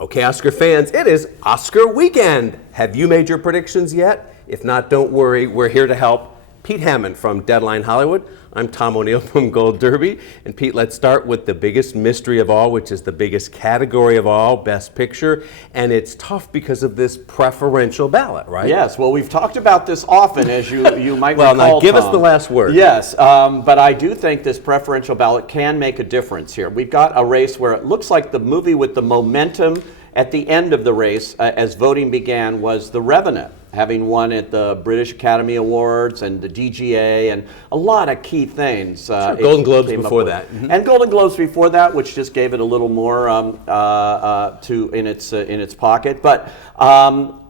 Okay, Oscar fans, it is Oscar weekend. Have you made your predictions yet? If not, don't worry, we're here to help. Pete Hammond from Deadline Hollywood. I'm Tom O'Neill from Gold Derby. And Pete, let's start with the biggest mystery of all, which is the biggest category of all, Best Picture. And it's tough because of this preferential ballot, right? Yes, well, we've talked about this often, as you might well, recall, now give Tom. us the last word. Yes, but I do think this preferential ballot can make a difference here. We've got a race where it looks like the movie with the momentum at the end of the race, as voting began, was The Revenant, having won at the British Academy Awards and the DGA and a lot of key things. Sure. Golden Globes before that. Mm-hmm. And Golden Globes before that, which just gave it a little more in its pocket. But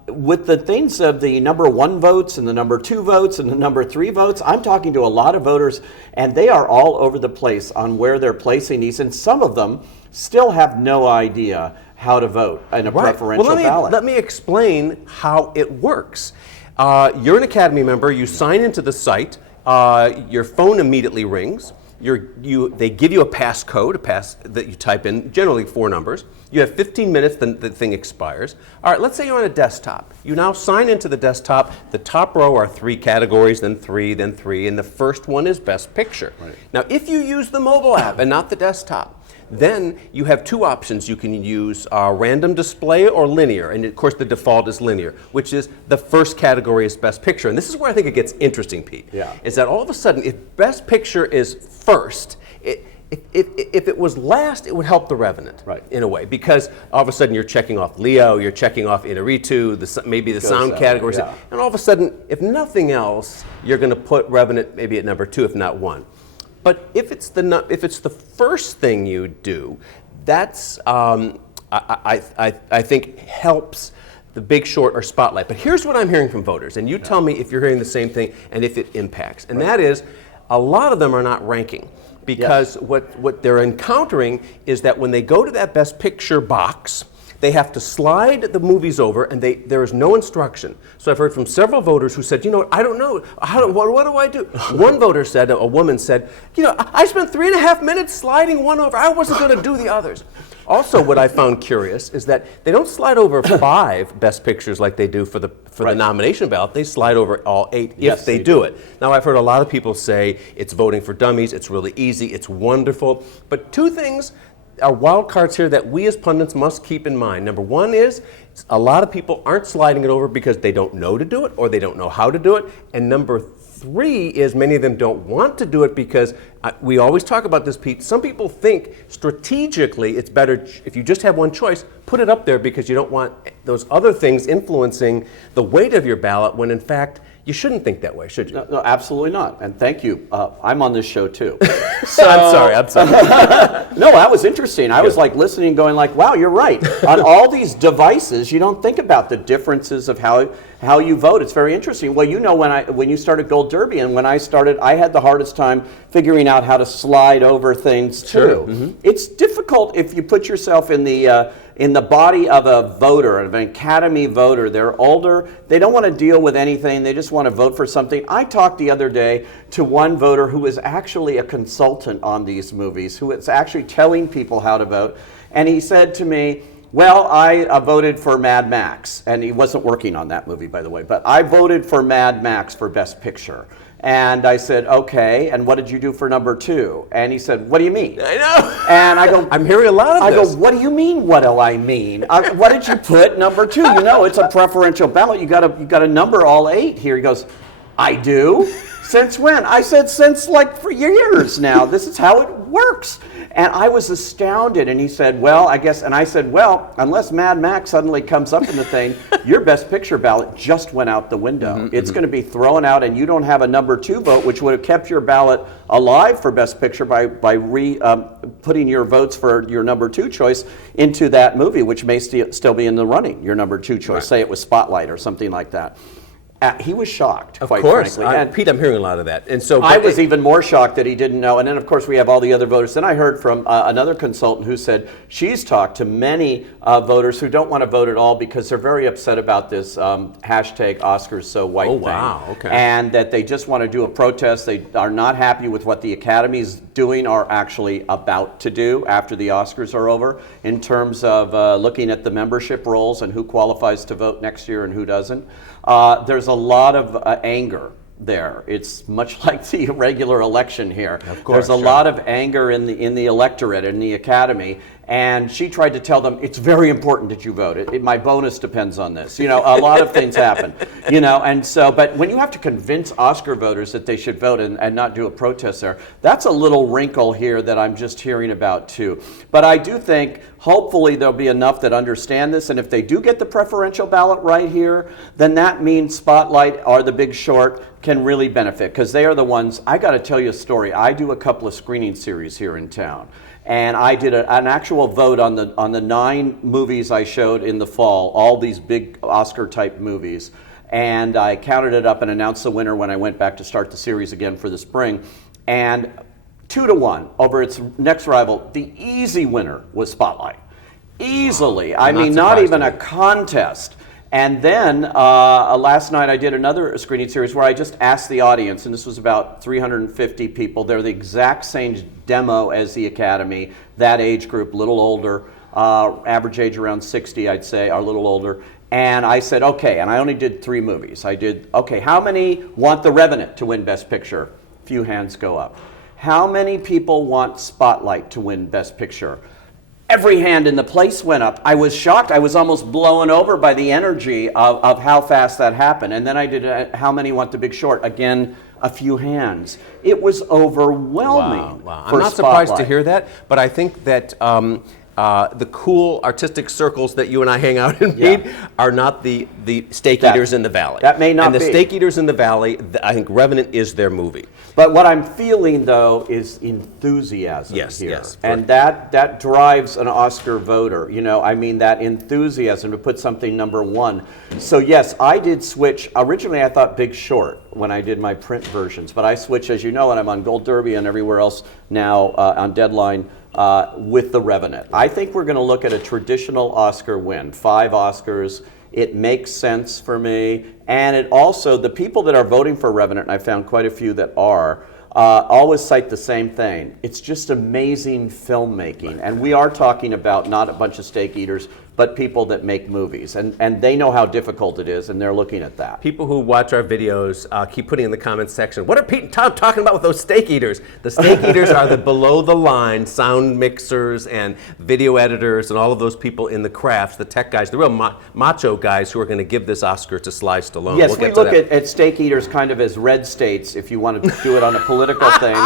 with the things of the number 1 votes and the number 2 votes and the number 3 votes, I'm talking to a lot of voters, and they are all over the place on where they're placing these, and some of them still have no idea how to vote in a preferential ballot. Let me explain how it works. You're an Academy member. You sign into the site. Your phone immediately rings. They give you a passcode, that you type in, generally 4 numbers. You have 15 minutes, then the thing expires. All right, let's say you're on a desktop. You now sign into the desktop. The top row are 3 categories, then 3, then 3, and the first one is Best Picture. Right. Now, if you use the mobile app and not the desktop, then you have 2 options. You can use random display or linear, and of course the default is linear, which is the first category is Best Picture. And this is where I think it gets interesting, Pete. Yeah. Is that all of a sudden, if Best Picture is first, if it was last, it would help The Revenant, right, in a way, because all of a sudden you're checking off Leo, you're checking off Inarritu, maybe the sound categories, yeah. And all of a sudden, if nothing else, you're going to put Revenant maybe at number 2, if not 1. But if it's the first thing you do, that's I think helps The Big Short or Spotlight. But here's what I'm hearing from voters, and you tell me if you're hearing the same thing and if it impacts. And that is, a lot of them are not ranking, because what they're encountering is that when they go to that Best Picture box, they have to slide the movies over, and there is no instruction. So I've heard from several voters who said, you know, I don't know, what do I do? One voter said, a woman said, you know, I spent 3.5 minutes sliding one over. I wasn't going to do the others. Also, what I found curious is that they don't slide over 5 Best Pictures like they do for the nomination ballot. They slide over all 8 if they do it. Now, I've heard a lot of people say it's voting for dummies, it's really easy, it's wonderful. But 2 things are wild cards here that we as pundits must keep in mind. Number 1 is a lot of people aren't sliding it over because they don't know to do it or they don't know how to do it. And number 3 is many of them don't want to do it because we always talk about this, Pete. Some people think strategically it's better if you just have one choice, put it up there because you don't want those other things influencing the weight of your ballot when in fact you shouldn't think that way, should you? No, absolutely not. And thank you. I'm on this show too. So, I'm sorry. No, that was interesting. I was like listening and going like, wow, you're right. On all these devices, you don't think about the differences of how you vote. It's very interesting. Well, you know, when you started Gold Derby and when I started, I had the hardest time figuring out how to slide over things too. Sure. Mm-hmm. It's difficult if you put yourself in the body of a voter, of an Academy voter. They're older, they don't want to deal with anything, they just want to vote for something. I talked the other day to one voter who is actually a consultant on these movies, who is actually telling people how to vote, and he said to me, well, I voted for Mad Max, and he wasn't working on that movie, by the way, but I voted for Mad Max for Best Picture. And I said, okay, and what did you do for number 2? And he said, what do you mean? I know. And I go, I'm hearing a lot of this. I go, what do you mean, what do I mean? What did you put number 2? You know, it's a preferential ballot. You got to number all 8 here. He goes, I do? Since when? I said, since like for years now. This is how it works. And I was astounded. And he said, well, I guess, and I said, well, unless Mad Max suddenly comes up in the thing, your Best Picture ballot just went out the window. Mm-hmm, it's going to be thrown out, and you don't have a number 2 vote, which would have kept your ballot alive for Best Picture by putting your votes for your number 2 choice into that movie, which may still be in the running, your number 2 choice. Right. Say it was Spotlight or something like that. he was shocked, Of quite course. frankly. And Pete, I'm hearing a lot of that. And so I was even more shocked that he didn't know. And then, of course, we have all the other voters. Then I heard from another consultant who said she's talked to many voters who don't want to vote at all because they're very upset about this hashtag Oscars so white thing. Wow, okay. And that they just want to do a protest. They are not happy with what the Academy's doing or actually about to do after the Oscars are over in terms of looking at the membership rolls and who qualifies to vote next year and who doesn't. There's a lot of anger there. It's much like the regular election here. Of course, there's a lot of anger in the electorate, in the Academy, and she tried to tell them it's very important that you vote. My bonus depends on this. You know, a lot of things happen. You know, and so, but when you have to convince Oscar voters that they should vote and not do a protest there, that's a little wrinkle here that I'm just hearing about too. But I do think hopefully there'll be enough that understand this, and if they do get the preferential ballot right here, then that means Spotlight or The Big Short can really benefit because they are the ones. I got to tell you a story. I do a couple of screening series here in town. And I did an actual vote on the 9 movies I showed in the fall, all these big Oscar-type movies. And I counted it up and announced the winner when I went back to start the series again for the spring. And 2-1 over its next rival. The easy winner was Spotlight. Easily. I mean, not even a contest. And then last night I did another screening series where I just asked the audience, and this was about 350 people. They're the exact same demo as the Academy, that age group, a little older, average age around 60, I'd say, or a little older. And I said, okay, and I only did 3 movies. I did, okay, how many want The Revenant to win Best Picture? Few hands go up. How many people want Spotlight to win Best Picture? Every hand in the place went up. I was shocked. I was almost blown over by the energy of how fast that happened. And then I did how many want The Big Short? Again, a few hands. It was overwhelming. Wow. I'm not surprised to hear that, but I think that the cool artistic circles that you and I hang out in, Pete, are not the steak eaters in the valley. That may not be. And the steak eaters in the valley, I think Revenant is their movie. But what I'm feeling, though, is enthusiasm here. Yes. And that drives an Oscar voter. You know, I mean, that enthusiasm to put something number 1. So, yes, I did switch. Originally, I thought Big Short when I did my print versions. But I switched, as you know, and I'm on Gold Derby and everywhere else now on Deadline with The Revenant. I think we're going to look at a traditional Oscar win, 5 Oscars. It makes sense for me. And it also, the people that are voting for Revenant, and I found quite a few that are, always cite the same thing. It's just amazing filmmaking. And we are talking about not a bunch of steak eaters, but people that make movies. And they know how difficult it is, and they're looking at that. People who watch our videos keep putting in the comments section, what are Pete and Tom talking about with those steak eaters? The steak eaters are the below-the-line sound mixers and video editors and all of those people in the crafts, the tech guys, the real macho guys who are going to give this Oscar to Sly Stallone. Yes, we look at steak eaters kind of as red states, if you want to do it on a political thing.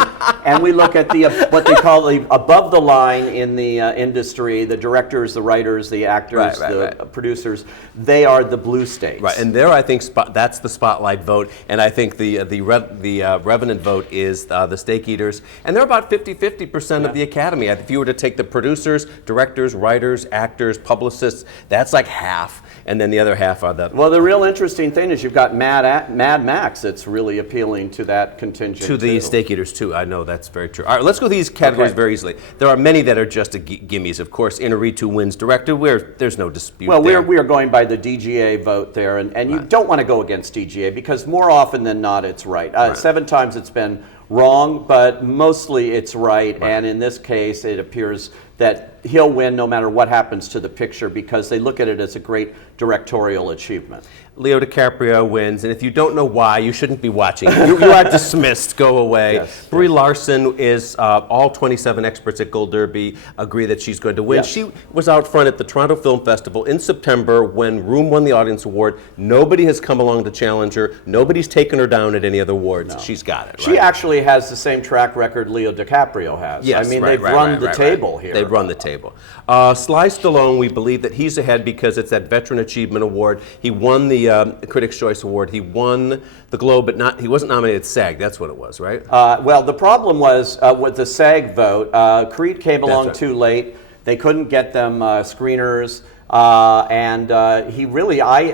And we look at the what they call the above the line in the industry, the directors, the writers, the actors, the producers. They are the blue states. Right, and there I think that's the Spotlight vote, and I think the Revenant vote is the steak eaters, and they're about 50% of the Academy. If you were to take the producers, directors, writers, actors, publicists, that's like half, and then the other half are the... Well, the real interesting thing is you've got Mad Max that's really appealing to that contingent. To the steak eaters too, I know that's very true. All right, let's go through these categories very easily. There are many that are just gimmies. Of course, Inarritu wins director, where there's no dispute there. We are going by the DGA vote there, and you don't want to go against DGA because more often than not it's right. 7 times it's been wrong, but mostly it's right. And in this case, it appears that he'll win no matter what happens to the picture because they look at it as a great directorial achievement. Leo DiCaprio wins, and if you don't know why, you shouldn't be watching. You are dismissed. Go away. Yes, Brie Larson is, all 27 experts at Gold Derby agree that she's going to win. Yes. She was out front at the Toronto Film Festival in September when Room won the Audience Award. Nobody has come along to challenge her. Nobody's taken her down at any other awards. No. She's got it. Right? She actually has the same track record Leo DiCaprio has. Yes, I mean, they've run the table here. They've run the table. Sly Stallone, we believe that he's ahead because it's that Veteran Achievement Award. He won the Critics' Choice Award. He won the Globe, but he wasn't nominated SAG. That's what it was, right? Well, the problem was with the SAG vote, Creed came along too late. They couldn't get them screeners. I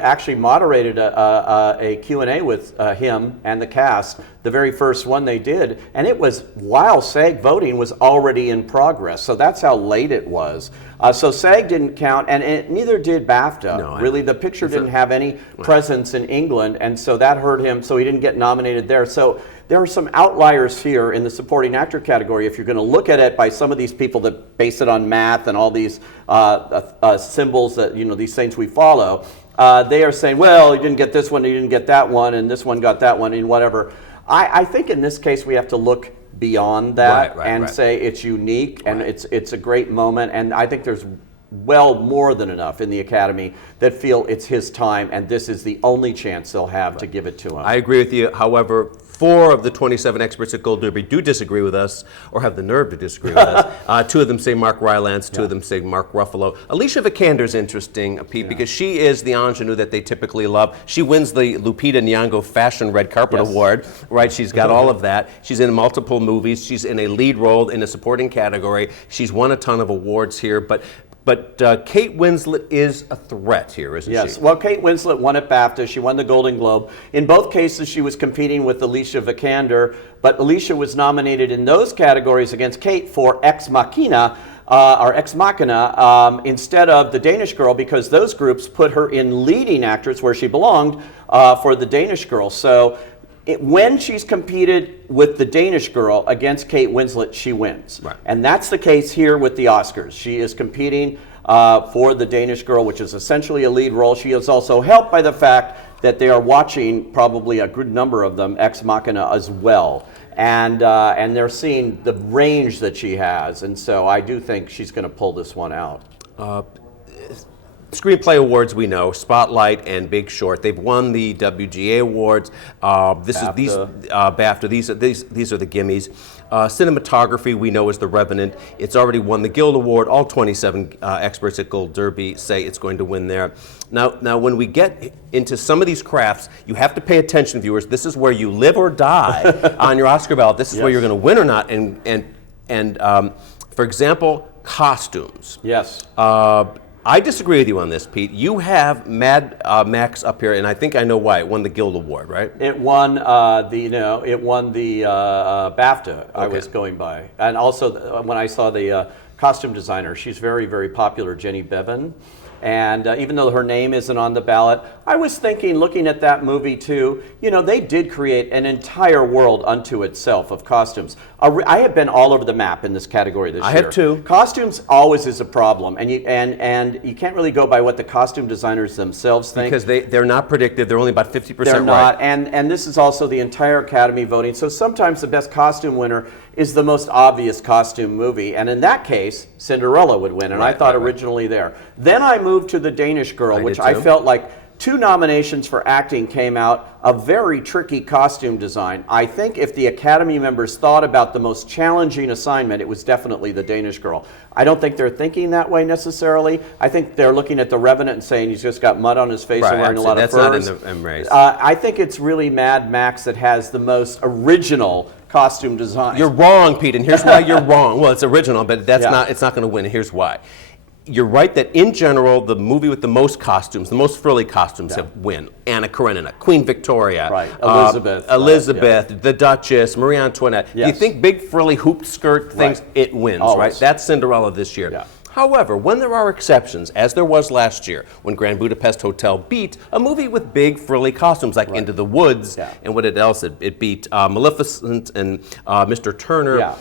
actually moderated a Q&A with him and the cast, the very first one they did, and it was while SAG voting was already in progress, so that's how late it was. So SAG didn't count, and neither did BAFTA. No, really, the picture didn't have any presence in England, and so that hurt him, so he didn't get nominated there. So there are some outliers here in the supporting actor category. If you're going to look at it by some of these people that base it on math and all these symbols that, these things we follow, they are saying, well, you didn't get this one, you didn't get that one, and this one got that one, and whatever. I think in this case we have to look beyond that and say it's unique and it's a great moment, and I think there's more than enough in the Academy that feel it's his time and this is the only chance they'll have to give it to him. I agree with you. However, 4 of the 27 experts at Gold Derby do disagree with us, or have the nerve to disagree with us. 2 of them say Mark Rylance, 2 of them say Mark Ruffalo. Alicia Vikander is interesting, Pete, because she is the ingenue that they typically love. She wins the Lupita Nyong'o Fashion Red Carpet Award, right? She's got all of that. She's in multiple movies. She's in a lead role in a supporting category. She's won a ton of awards here, but Kate Winslet is a threat here, isn't she? Yes. Well, Kate Winslet won at BAFTA. She won the Golden Globe. In both cases, she was competing with Alicia Vikander, but Alicia was nominated in those categories against Kate for Ex Machina, instead of The Danish Girl, because those groups put her in leading actress where she belonged for The Danish Girl. So when she's competed with The Danish Girl against Kate Winslet, she wins. Right. And that's the case here with the Oscars. She is competing for The Danish Girl, which is essentially a lead role. She is also helped by the fact that they are watching, probably a good number of them, Ex Machina as well. And they're seeing the range that she has. And so I do think she's going to pull this one out. Screenplay Awards, we know, Spotlight and Big Short. They've won the WGA Awards. BAFTA. These are the gimmies. Cinematography, we know, is The Revenant. It's already won the Guild Award. All 27 experts at Gold Derby say it's going to win there. Now, when we get into some of these crafts, you have to pay attention, viewers. This is where you live or die on your Oscar ballot. This is where you're going to win or not. And for example, costumes. Yes. I disagree with you on this, Pete. You have Mad Max up here, and I think I know why. It won the Guild Award, right? It won the BAFTA. Okay. I was going by, and also when I saw the costume designer, she's very, very popular, Jenny Bevan. And even though her name isn't on the ballot, I was thinking, looking at that movie too, they did create an entire world unto itself of costumes. I have been all over the map in this category this year. I have too. Costumes always is a problem, and you can't really go by what the costume designers themselves think. Because they're not predictive. They're only about 50% right. They're not, and this is also the entire Academy voting. So sometimes the best costume winner is the most obvious costume movie, and in that case, Cinderella would win, and I thought originally there. Then I moved to The Danish Girl, which I felt like 2 nominations for acting came out, a very tricky costume design. I think if the Academy members thought about the most challenging assignment, it was definitely The Danish Girl. I don't think they're thinking that way necessarily. I think they're looking at The Revenant and saying he's just got mud on his face and wearing a lot of furs. That's not in the race. I think it's really Mad Max that has the most original costume design. You're wrong, Pete, and here's why you're wrong. Well, it's original, but it's not going to win. Here's why. You're right that in general, the movie with the most costumes, the most frilly costumes have win. Anna Karenina, Queen Victoria, Elizabeth, the Duchess, Marie Antoinette. Yes. You think big frilly hooped skirt things, it wins, right? That's Cinderella this year. Yeah. However, when there are exceptions, as there was last year, when Grand Budapest Hotel beat a movie with big frilly costumes like Into the Woods, and what else? It beat Maleficent and Mr. Turner. Yeah.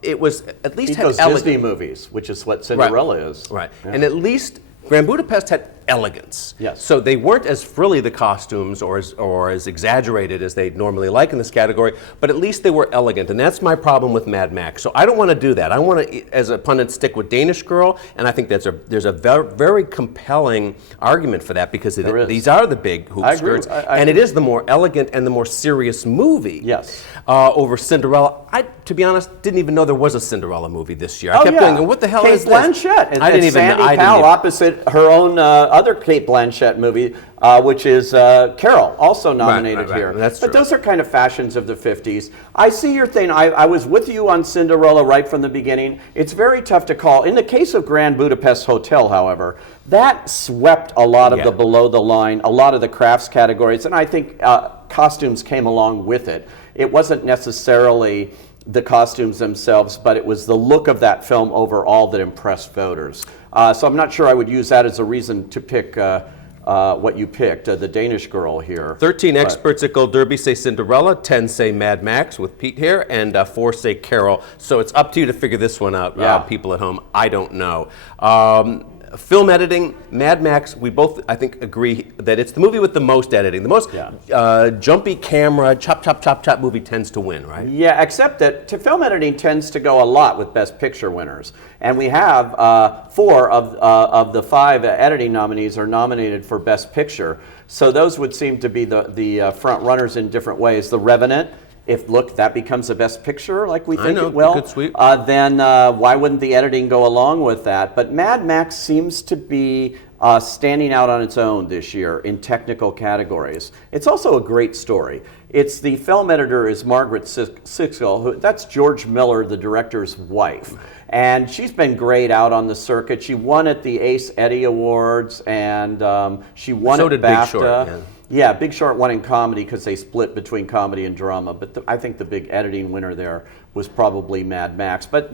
It was at least had those Disney movies, which is what Cinderella is. Right. Yeah. And at least Grand Budapest had elegance. Yes. So they weren't as frilly, the costumes, or as exaggerated as they'd normally like in this category, but at least they were elegant. And that's my problem with Mad Max. So I don't want to do that. I want to, as a pundit, stick with Danish Girl, and I think there's a very, very compelling argument for that, because these are the big hoop skirts, and it is the more elegant and the more serious movie. Yes. Over Cinderella. I, to be honest, didn't even know there was a Cinderella movie this year. I kept thinking, what the hell is this? Kate Blanchett and I didn't even Sandy know. Powell opposite her own other Kate Blanchett movie, which is Carol, also nominated here. That's but true. those are kind of fashions of the 50s. I see your thing. I was with you on Cinderella right from the beginning. It's very tough to call. In the case of Grand Budapest Hotel, however, that swept a lot of the below the line, a lot of the crafts categories, and I think costumes came along with it. It wasn't necessarily the costumes themselves, but it was the look of that film overall that impressed voters. So I'm not sure I would use that as a reason to pick what you picked, the Danish Girl here. 13 experts at Gold Derby say Cinderella, 10 say Mad Max with Pete here, and 4 say Carol. So it's up to you to figure this one out, people at home. I don't know. Film editing, Mad Max, we both, I think, agree that it's the movie with the most editing. The most jumpy camera, chop, chop, chop, chop movie tends to win, right? Yeah, except that film editing tends to go a lot with Best Picture winners. And we have 4 of the 5 editing nominees are nominated for Best Picture. So those would seem to be the front runners in different ways. The Revenant, if that becomes a Best Picture like we think it will, good sweep. then why wouldn't the editing go along with that? But Mad Max seems to be standing out on its own this year in technical categories. It's also a great story. It's the film editor is Margaret Sixel, that's George Miller, the director's wife. And she's been great out on the circuit. She won at the Ace Eddie Awards, and she won at BAFTA. Big Short, yeah, Big Short won in comedy because they split between comedy and drama. But I think the big editing winner there was probably Mad Max. But,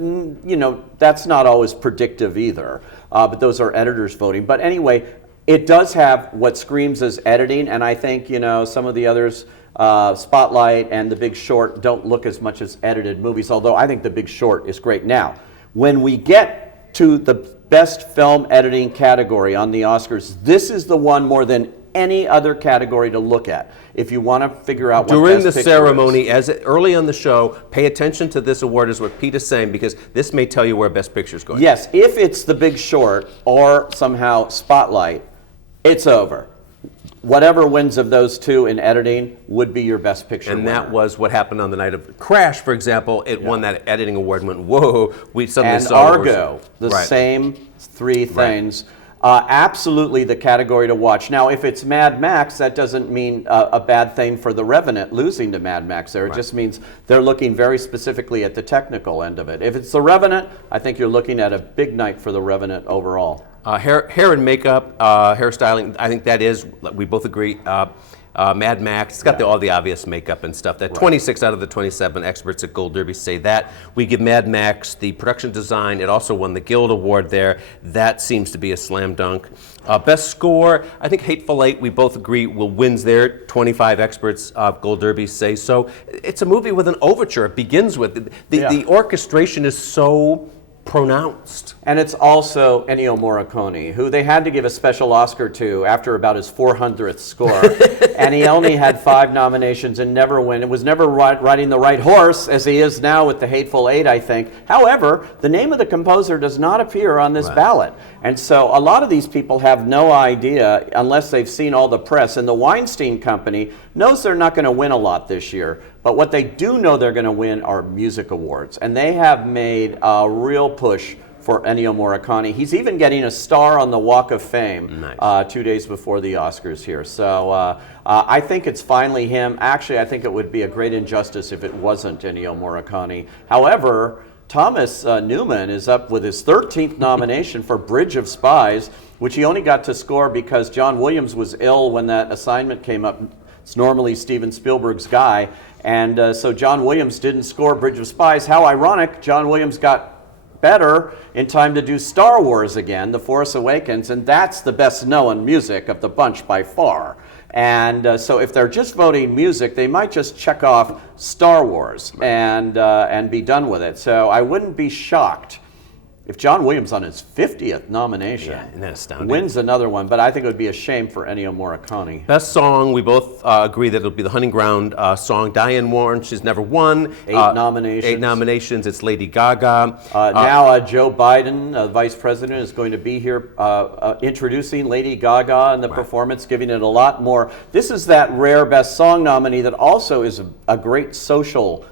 that's not always predictive either. But those are editors voting. But anyway, it does have what screams as editing. And I think, some of the others, Spotlight and The Big Short, don't look as much as edited movies. Although I think The Big Short is great. Now, when we get to the best film editing category on the Oscars, this is the one more than any other category to look at if you want to figure out what during Best the Picture ceremony, is. early on the show, pay attention to this award, is what Pete is saying, because this may tell you where Best Picture is going. Yes, if it's The Big Short or somehow Spotlight, it's over. Whatever wins of those two in editing would be your Best Picture And winner. that was what happened on the night of Crash, for example. It won that editing award and went, whoa, we suddenly and saw Argo, the same 3 things. Absolutely the category to watch. Now, if it's Mad Max, that doesn't mean a bad thing for The Revenant losing to Mad Max there. It just means they're looking very specifically at the technical end of it. If it's The Revenant, I think you're looking at a big night for The Revenant overall. Hair and makeup, hairstyling, I think that is, we both agree, Mad Max. It's got all the obvious makeup and stuff. That 26 out of the 27 experts at Gold Derby say that. We give Mad Max the production design. It also won the Guild Award there. That seems to be a slam dunk. Best score, I think Hateful Eight, we both agree, wins there. 25 experts of Gold Derby say so. It's a movie with an overture. It begins with, the orchestration is so pronounced. And it's also Ennio Morricone, who they had to give a special Oscar to after about his 400th score. And he only had 5 nominations and never won. It was never riding the right horse, as he is now with the Hateful Eight, I think. However, the name of the composer does not appear on this ballot. And so a lot of these people have no idea unless they've seen all the press. And the Weinstein Company knows they're not going to win a lot this year. But what they do know they're going to win are music awards. And they have made a real push for Ennio Morricone. He's even getting a star on the Walk of Fame 2 days before the Oscars here. So I think it's finally him. Actually, I think it would be a great injustice if it wasn't Ennio Morricone. However, Thomas Newman is up with his 13th nomination for Bridge of Spies, which he only got to score because John Williams was ill when that assignment came up. It's normally Steven Spielberg's guy. And so John Williams didn't score Bridge of Spies. How ironic, John Williams got better in time to do Star Wars again, The Force Awakens, and that's the best known music of the bunch by far. And so if they're just voting music, they might just check off Star Wars and be done with it. So I wouldn't be shocked if John Williams on his 50th nomination Isn't that astounding? wins another one, but I think it would be a shame for Ennio Morricone. Best song, we both agree that it'll be the Hunting Ground song. Diane Warren, she's never won. 8 nominations. 8 nominations, it's Lady Gaga. Now Joe Biden, Vice President, is going to be here introducing Lady Gaga and the performance, giving it a lot more. This is that rare Best Song nominee that also is a great social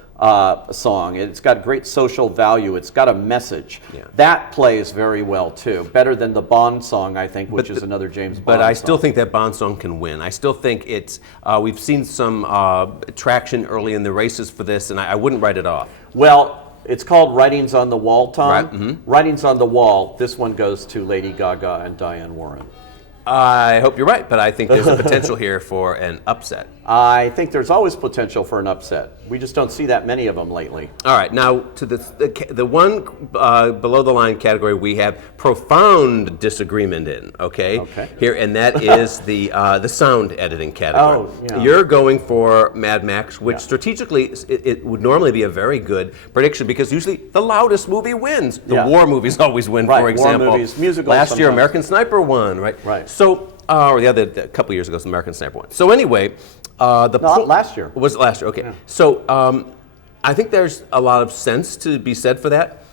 song. It's got great social value. It's got a message. Yeah. That plays very well too. Better than the Bond song, I think, which is another James Bond But I song. still think that Bond song can win. I still think it's, we've seen some traction early in the races for this, and I wouldn't write it off. Well, it's called Writings on the Wall, Tom. Right, mm-hmm. Writings on the Wall. This one goes to Lady Gaga and Diane Warren. I hope you're right, but I think there's a potential here for an upset. I think there's always potential for an upset. We just don't see that many of them lately. All right, now to the one below the line category we have profound disagreement in. Okay. Here, and that is the sound editing category. Oh, yeah. You're going for Mad Max, which strategically it would normally be a very good prediction because usually the loudest movie wins. The war movies always win, Right, for example. war movies, musicals Last year, sometimes. American Sniper won, right? Right. So, or the other a couple years ago, American Sniper won. So anyway. Last year. Was it last year? Okay. Yeah. So I think there's a lot of sense to be said for that.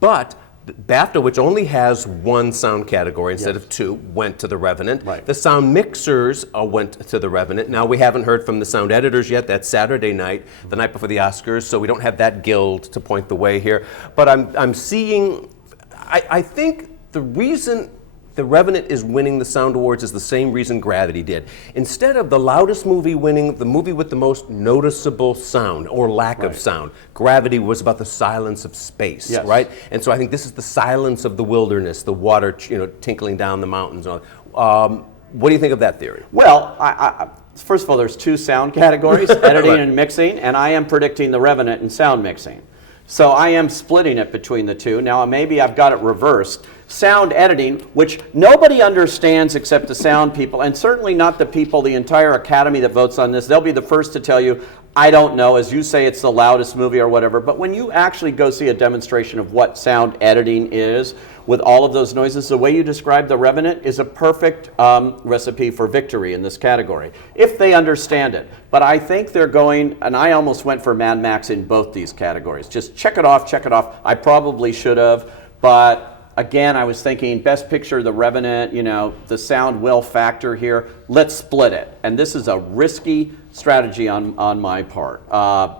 But BAFTA, which only has one sound category instead of two, went to the Revenant. Right. The sound mixers went to the Revenant. Now, we haven't heard from the sound editors yet. That's Saturday night, the night before the Oscars. So we don't have that guild to point the way here. But I'm seeing, I think the reason The Revenant is winning the Sound Awards is the same reason Gravity did. Instead of the loudest movie winning the movie with the most noticeable sound or lack of sound, Gravity was about the silence of space, right? And so I think this is the silence of the wilderness, the water, tinkling down the mountains. What do you think of that theory? Well, first of all, there's two sound categories, editing and mixing, and I am predicting The Revenant in sound mixing. So I am splitting it between the two. Now, maybe I've got it reversed. Sound editing, which nobody understands except the sound people, and certainly not the people, the entire Academy that votes on this. They'll be the first to tell you, I don't know, as you say, it's the loudest movie or whatever. But when you actually go see a demonstration of what sound editing is, with all of those noises, the way you describe The Revenant is a perfect recipe for victory in this category, if they understand it. But I think they're going, and I almost went for Mad Max in both these categories. Just check it off, check it off. I probably should have, but again, I was thinking Best Picture, The Revenant, the sound will factor here. Let's split it. And this is a risky strategy on my part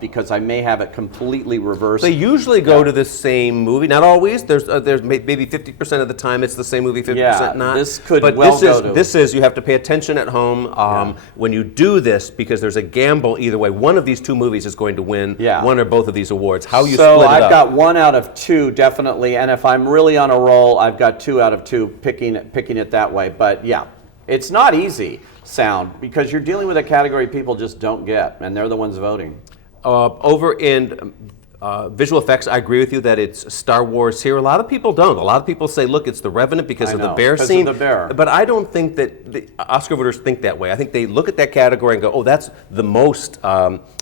because I may have it completely reversed. They usually go to the same movie. Not always. There's maybe 50% of the time it's the same movie, 50% not. This could but well go to. This is, you have to pay attention at home when you do this because there's a gamble either way. One of these two movies is going to win one or both of these awards. How you split it up. So I've got 1 out of 2 definitely, and if I'm really on a roll, I've got 2 out of 2 picking it that way. But yeah, it's not easy, sound, because you're dealing with a category people just don't get, and they're the ones voting. Over in visual effects, I agree with you that it's Star Wars here. A lot of people don't. A lot of people say, look, it's The Revenant because of the bear scene. Of the bear. But I don't think that the Oscar voters think that way. I think they look at that category and go, oh, that's the most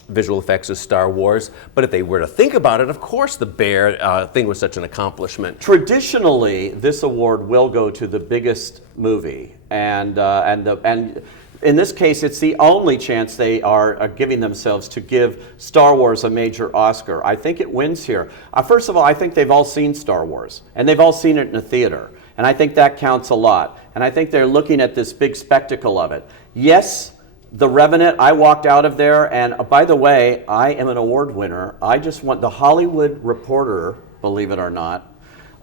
visual effects is Star Wars. But if they were to think about it, of course the bear thing was such an accomplishment. Traditionally, this award will go to the biggest movie, and in this case, it's the only chance they are giving themselves to give Star Wars a major Oscar. I think it wins here. First of all, I think they've all seen Star Wars, and they've all seen it in a theater, and I think that counts a lot. And I think they're looking at this big spectacle of it. Yes, The Revenant, I walked out of there, and by the way, I am an award winner. I just won the Hollywood Reporter, believe it or not,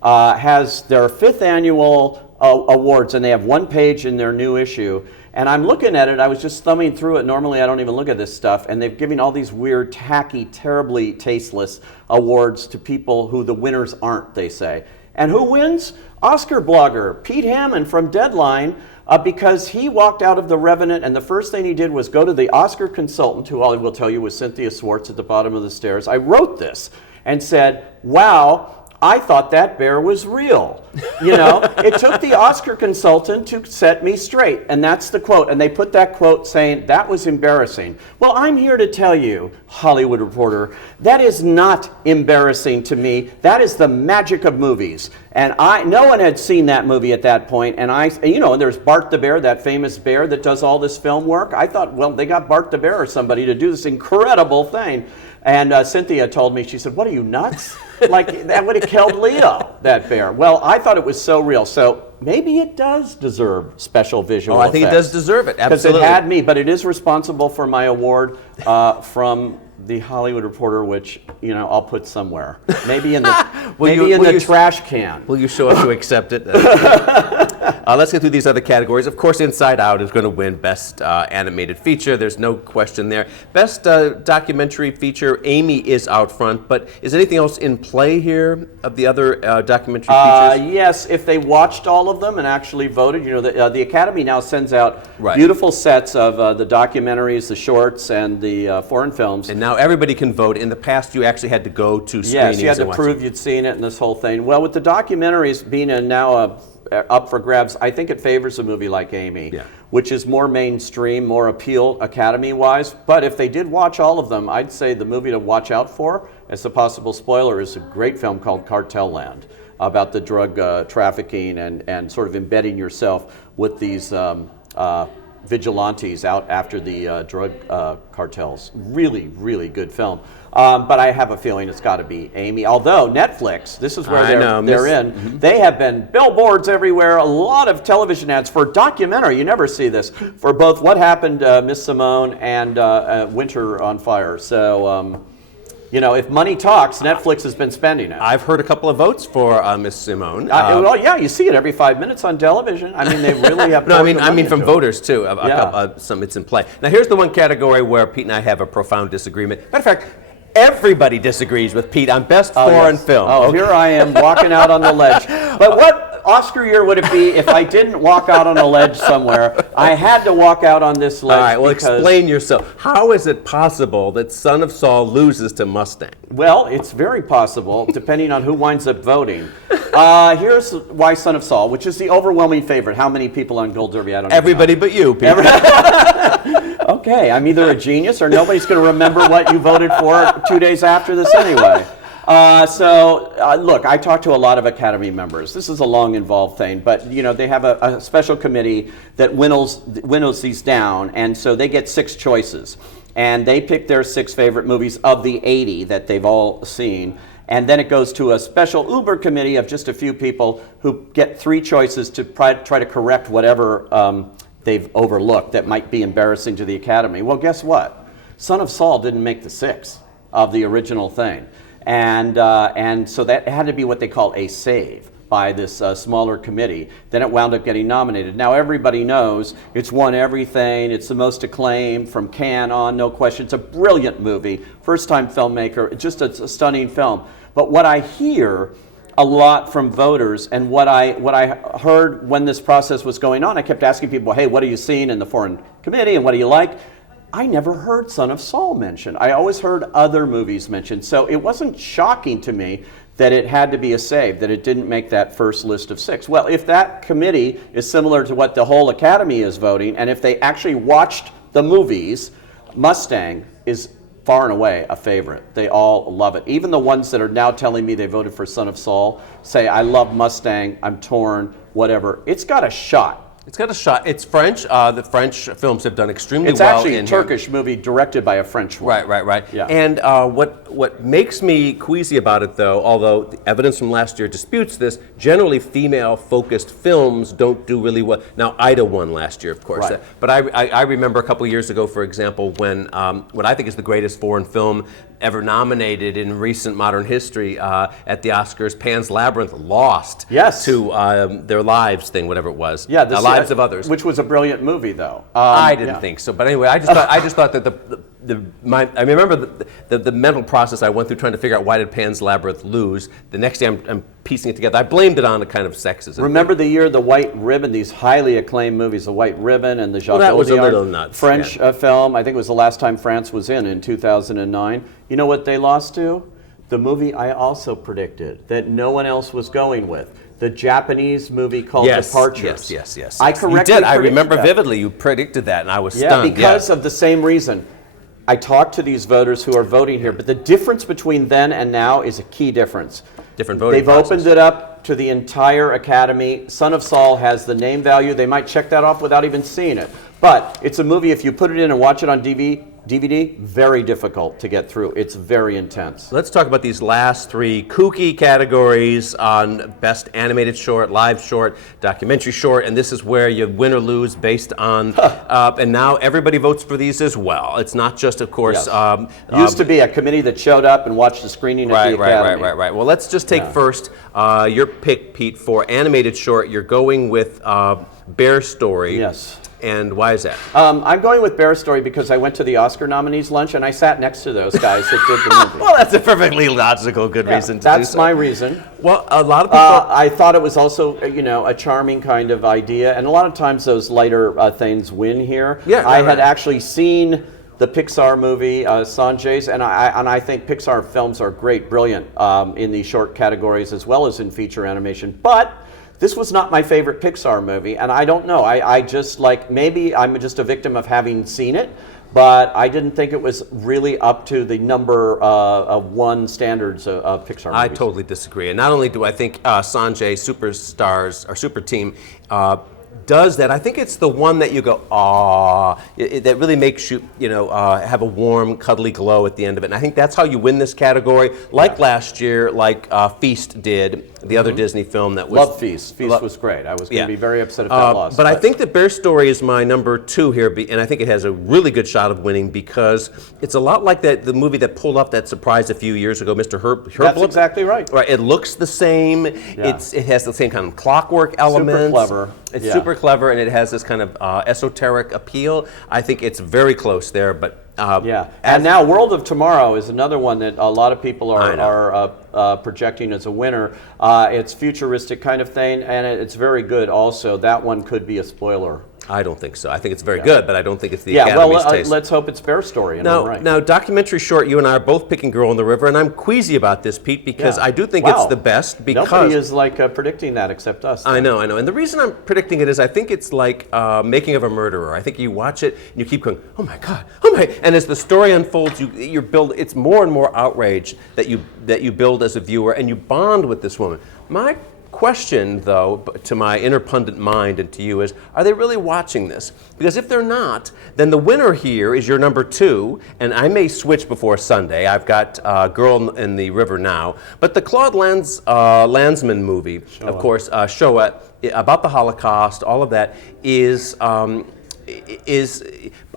has their 5th annual awards, and they have 1 page in their new issue. And I'm looking at it, I was just thumbing through it. Normally I don't even look at this stuff. And they've given all these weird, tacky, terribly tasteless awards to people who the winners aren't, they say. And who wins? Oscar blogger Pete Hammond from Deadline, because he walked out of The Revenant, and the first thing he did was go to the Oscar consultant, who I will tell you was Cynthia Swartz at the bottom of the stairs. I wrote this and said, wow, I thought that bear was real. It took the Oscar consultant to set me straight. And that's the quote. And they put that quote saying, that was embarrassing. Well, I'm here to tell you, Hollywood Reporter, that is not embarrassing to me. That is the magic of movies. And no one had seen that movie at that point. And there's Bart the Bear, that famous bear that does all this film work. I thought, well, they got Bart the Bear or somebody to do this incredible thing. And Cynthia told me, she said, what are you, nuts? Like, that would have killed Leo, that bear. Well, I thought it was so real. So maybe it does deserve special visual effects. I think it does deserve it, absolutely. Because it had me, but it is responsible for my award from The Hollywood Reporter, which I'll put somewhere, maybe in the trash can. Will you show up to accept it? Let's get through these other categories. Of course, Inside Out is going to win Best Animated Feature. There's no question there. Best Documentary Feature, Amy is out front, but is anything else in play here of the other documentary features? Yes, if they watched all of them and actually voted. The Academy now sends out beautiful sets of the documentaries, the shorts, and the foreign films. And now everybody can vote. In the past, you actually had to go to screenings. Yes, you had to prove you'd seen it and this whole thing. Well, with the documentaries being now up for grabs, I think it favors a movie like Amy, which is more mainstream, more appeal Academy-wise. But if they did watch all of them, I'd say the movie to watch out for, as a possible spoiler, is a great film called Cartel Land, about the drug trafficking and sort of embedding yourself with these vigilantes out after the drug cartels. Really, really good film. But I have a feeling it's got to be Amy. Although Netflix, this is where they're in. They have been billboards everywhere, a lot of television ads for documentary. You never see this, for both What Happened, Miss Simone, and Winter on Fire. So, if money talks, Netflix has been spending it. I've heard a couple of votes for Miss Simone. Well, yeah, you see it every 5 minutes on television. I mean, they really have. No, I mean from voters too. Some it's in play. Now, here's the one category where Pete and I have a profound disagreement. Matter of fact, everybody disagrees with Pete on best foreign film. Oh, okay. Here I am walking out on the ledge. But what Oscar year would it be if I didn't walk out on a ledge somewhere? I had to walk out on this ledge. All right, well, explain yourself. How is it possible that Son of Saul loses to Mustang? Well, it's very possible, depending on who winds up voting. Here's why Son of Saul, which is the overwhelming favorite. How many people on Gold Derby? I don't know. Everybody but you, Pete. Okay, I'm either a genius or nobody's going to remember what you voted for 2 days after this anyway. Look, I talked to a lot of Academy members. This is a long, involved thing, but they have a special committee that winnows these down, and so they get 6 choices, and they pick their 6 favorite movies of the 80 that they've all seen, and then it goes to a special Uber committee of just a few people who get 3 choices to try to correct whatever they've overlooked that might be embarrassing to the Academy. Well, guess what? Son of Saul didn't make the 6 of the original thing. And so that had to be what they call a save by this smaller committee. Then it wound up getting nominated. Now everybody knows it's won everything. It's the most acclaimed from Cannes on, no question. It's a brilliant movie, first-time filmmaker, just a stunning film. But what I hear a lot from voters, and what I heard when this process was going on, I kept asking people, hey, what are you seeing in the foreign committee, and what do you like? I never heard Son of Saul mentioned. I always heard other movies mentioned. So it wasn't shocking to me that it had to be a save, that it didn't make that first list of 6. Well, if that committee is similar to what the whole Academy is voting, and if they actually watched the movies, Mustang is far and away a favorite. They all love it. Even the ones that are now telling me they voted for Son of Saul say, I love Mustang, I'm torn, whatever. It's got a shot. It's got a shot. It's French. The French films have done extremely well. It's actually a Turkish movie directed by a French woman. Right. Yeah. And what makes me queasy about it, though, although the evidence from last year disputes this, generally female-focused films don't do really well. Now, Ida won last year, of course. Right. But I remember a couple of years ago, for example, when what I think is the greatest foreign film ever nominated in recent modern history at the Oscars, Pan's Labyrinth, lost to Their Lives thing, whatever it was. Yeah, the Lives of Others, which was a brilliant movie, though. I didn't think so, but anyway, I just thought that I remember the mental process I went through trying to figure out why did Pan's Labyrinth lose. The next day, I'm piecing it together. I blamed it on a kind of sexism. Remember the year The White Ribbon? These highly acclaimed movies, The White Ribbon and the Jacques that was a Audiard little nuts, French film. I think it was the last time France was in 2009. You know what they lost to? The movie I also predicted that no one else was going with. The Japanese movie called Departures. Yes. I correctly You did. I remember that. vividly. You predicted that, and I was stunned. Yeah, because of the same reason. I talked to these voters who are voting here, but the difference between then and now is a key difference. Different voting They've opened it up to the entire Academy. Son of Saul has the name value. They might check that off without even seeing it. But it's a movie, if you put it in and watch it on DVD, very difficult to get through. It's very intense. Let's talk about these last three kooky categories on Best Animated Short, Live Short, Documentary Short, and this is where you win or lose based on, and now everybody votes for these as well. It's not just, of course... Yes. Used to be a committee that showed up and watched the screening at the Academy. Right. Well, let's just take first your pick, Pete, for Animated Short. You're going with Bear Story. Yes. And why is that? I'm going with Bear Story because I went to the Oscar nominees lunch and I sat next to those guys that did the movie. Well, that's a perfectly logical, good reason to do so. That's my reason. Well, a lot of people... I thought it was also, a charming kind of idea, and a lot of times those lighter things win here. Yeah, I had actually seen the Pixar movie, Sanjay's, and I think Pixar films are great, brilliant in the short categories as well as in feature animation, but this was not my favorite Pixar movie, and I don't know. I just maybe I'm just a victim of having seen it, but I didn't think it was really up to the number one standards of Pixar movies. I totally disagree. And not only do I think Sanjay Superstars, or Super Team, does that. I think it's the one that you go, ah, that really makes you, have a warm, cuddly glow at the end of it. And I think that's how you win this category. Like last year, like Feast did, the other Disney film that was... Love Feast. Feast was great. I was going to be very upset if that lost. But I think that Bear Story is my number 2 here, and I think it has a really good shot of winning because it's a lot like the movie that pulled off that surprise a few years ago, Mr. Herb. That's exactly right. Right. It looks the same. Yeah. It has the same kind of clockwork elements. Super clever. It's super clever, and it has this kind of esoteric appeal. I think it's very close there, but... and now World of Tomorrow is another one that a lot of people are projecting as a winner. It's futuristic kind of thing, and it's very good also. That one could be a spoiler. I don't think so. I think it's very good, but I don't think it's the Academy's taste. Let's hope it's Bear Story. Now, documentary short, you and I are both picking Girl in the River, and I'm queasy about this, Pete, because I do think it's the best. Because nobody is predicting that except us. I know. And the reason I'm predicting it is I think it's like Making of a Murderer. I think you watch it and you keep going, oh my God, and as the story unfolds, it's more and more outrage that you build as a viewer, and you bond with this woman. My question, though, to my inner pundit mind and to you is, are they really watching this? Because if they're not, then the winner here is your number 2, and I may switch before Sunday. I've got Girl in the River now. But the Claude Lanzmann movie, of course, Shoah, about the Holocaust, all of that, is on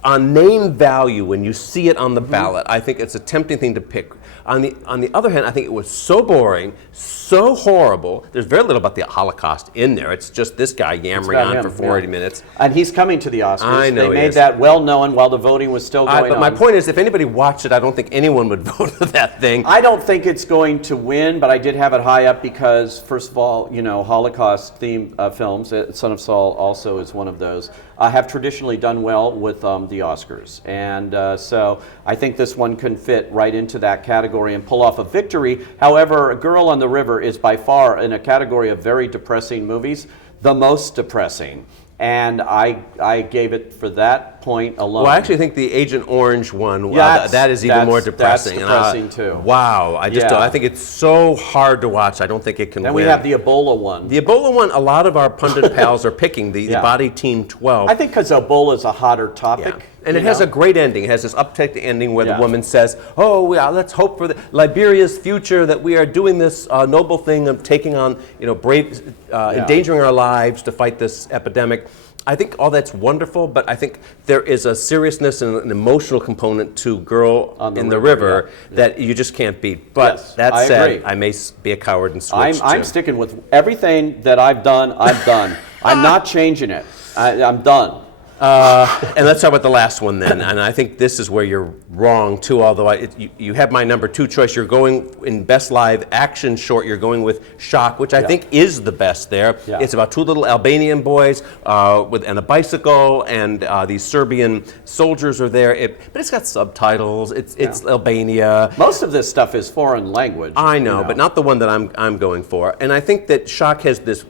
name value when you see it on the ballot. I think it's a tempting thing to pick. On the other hand, I think it was so boring, so horrible. There's very little about the Holocaust in there. It's just this guy yammering on for 40 minutes. And he's coming to the Oscars. I know they made that well known while the voting was still going on. But my point is, if anybody watched it, I don't think anyone would vote for that thing. I don't think it's going to win, but I did have it high up because, first of all, Holocaust themed films, Son of Saul also is one of those, have traditionally done well with the Oscars. And so I think this one can fit right into that category and pull off a victory. However, Girl on the River is by far, in a category of very depressing movies, the most depressing. And I gave it for that point alone. Well, I actually think the Agent Orange one, that is even more depressing. That's depressing too. Wow. I think it's so hard to watch. I don't think it can win. Then we have the Ebola one. The Ebola one, a lot of our pundit pals are picking, the Body Team 12. I think because Ebola is a hotter topic. Yeah. And it has a great ending. It has this uptick ending where the woman says, let's hope for Liberia's future, that we are doing this noble thing of taking on, endangering our lives to fight this epidemic. I think all that's wonderful, but I think there is a seriousness and an emotional component to Girl in the River that you just can't beat. But that said, I may be a coward and switch I'm sticking with everything that I've done, I'm done. I'm not changing it. I'm done. And let's talk about the last one then. And I think this is where you're wrong too, although you have my number 2 choice. You're going in Best Live Action Short, you're going with Shock, which I think is the best there. Yeah. It's about 2 little Albanian boys and a bicycle, and these Serbian soldiers are there. But it's got subtitles. It's Albania. Most of this stuff is foreign language. I know, but not the one that I'm going for. And I think that Shock has this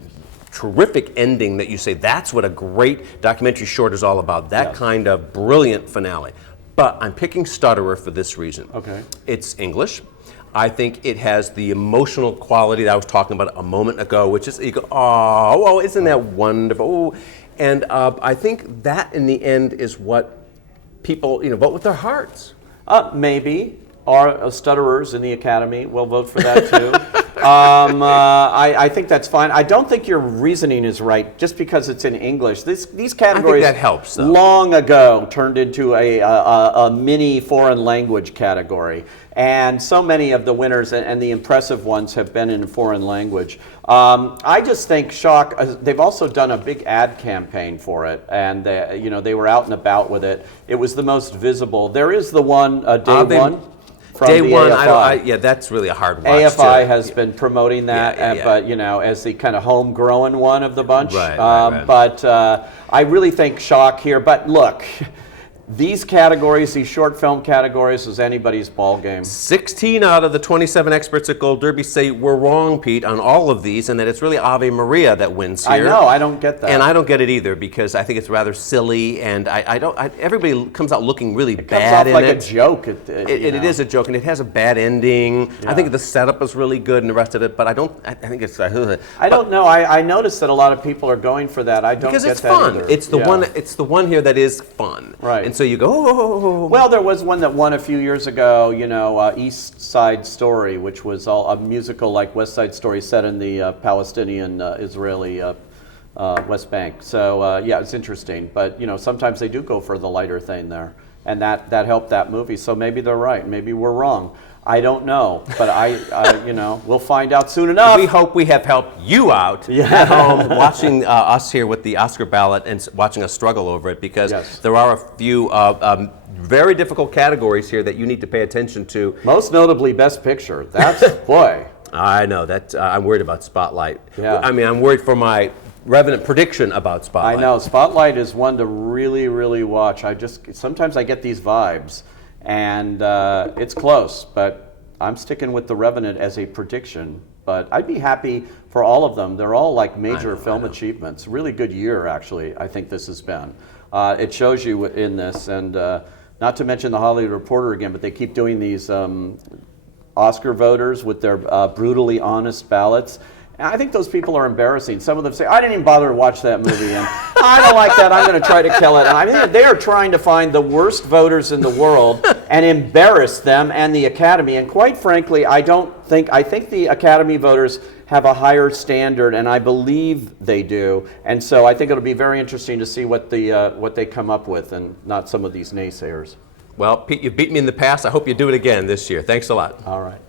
terrific ending that you say that's what a great documentary short is all about, that kind of brilliant finale. But I'm picking Stutterer for this reason. Okay. It's English. I think it has the emotional quality that I was talking about a moment ago, which is, you go, oh, isn't that wonderful? And I think that in the end is what people, vote with their hearts. Maybe. Or stutterers in the Academy will vote for that too. I think that's fine. I don't think your reasoning is right just because it's in English. These categories that helps, though. long ago turned into a mini foreign language category. And so many of the winners and the impressive ones have been in foreign language. I just think Shock, they've also done a big ad campaign for it. And they were out and about with it. It was the most visible. There is the one, Day One. From Day the One, AFI. that's really a hard watch. AFI has been promoting that, Yeah. but as the kind of homegrown one of the bunch. Right. But I really think Shock here. But look, these categories, these short film categories, is anybody's ball game. 16 out of the 27 experts at Gold Derby say we're wrong, Pete, on all of these, and that it's really Ave Maria that wins here. I know, I don't get that. And I don't get it either because I think it's rather silly, and everybody comes out looking really bad Comes off in like it. a joke. It is a joke, and it has a bad ending. Yeah. I think the setup is really good and the rest of it, but I think it's. I don't know. I noticed that a lot of people are going for that. I don't because get it's that fun. either. It's the one. It's the one here that is fun. Right. And so you go. Oh. Well, there was one that won a few years ago. East Side Story, which was a musical like West Side Story set in the Palestinian-Israeli West Bank. So it's interesting. But sometimes they do go for the lighter thing there, and that helped that movie. So maybe they're right. Maybe we're wrong. I don't know, but we'll find out soon enough. We hope we have helped you out at home watching us here with the Oscar ballot and watching us struggle over it because there are a few very difficult categories here that you need to pay attention to. Most notably, Best Picture. That's, boy. I know, that I'm worried about Spotlight. Yeah. I mean, I'm worried for my Revenant prediction about Spotlight. I know, Spotlight is one to really, really watch. Sometimes I get these vibes. And it's close, but I'm sticking with The Revenant as a prediction. But I'd be happy for all of them. They're all like major film achievements. Really good year, actually, I think this has been. It shows you in this, and not to mention The Hollywood Reporter again, but they keep doing these Oscar voters with their brutally honest ballots. And I think those people are embarrassing. Some of them say, I didn't even bother to watch that movie, and I don't like that, I'm going to try to kill it. And I mean, they are trying to find the worst voters in the world and embarrass them and the Academy. And quite frankly, I think the Academy voters have a higher standard, and I believe they do. And so I think it'll be very interesting to see what they come up with, and not some of these naysayers. Well, Pete, you've beat me in the past. I hope you do it again this year. Thanks a lot. All right.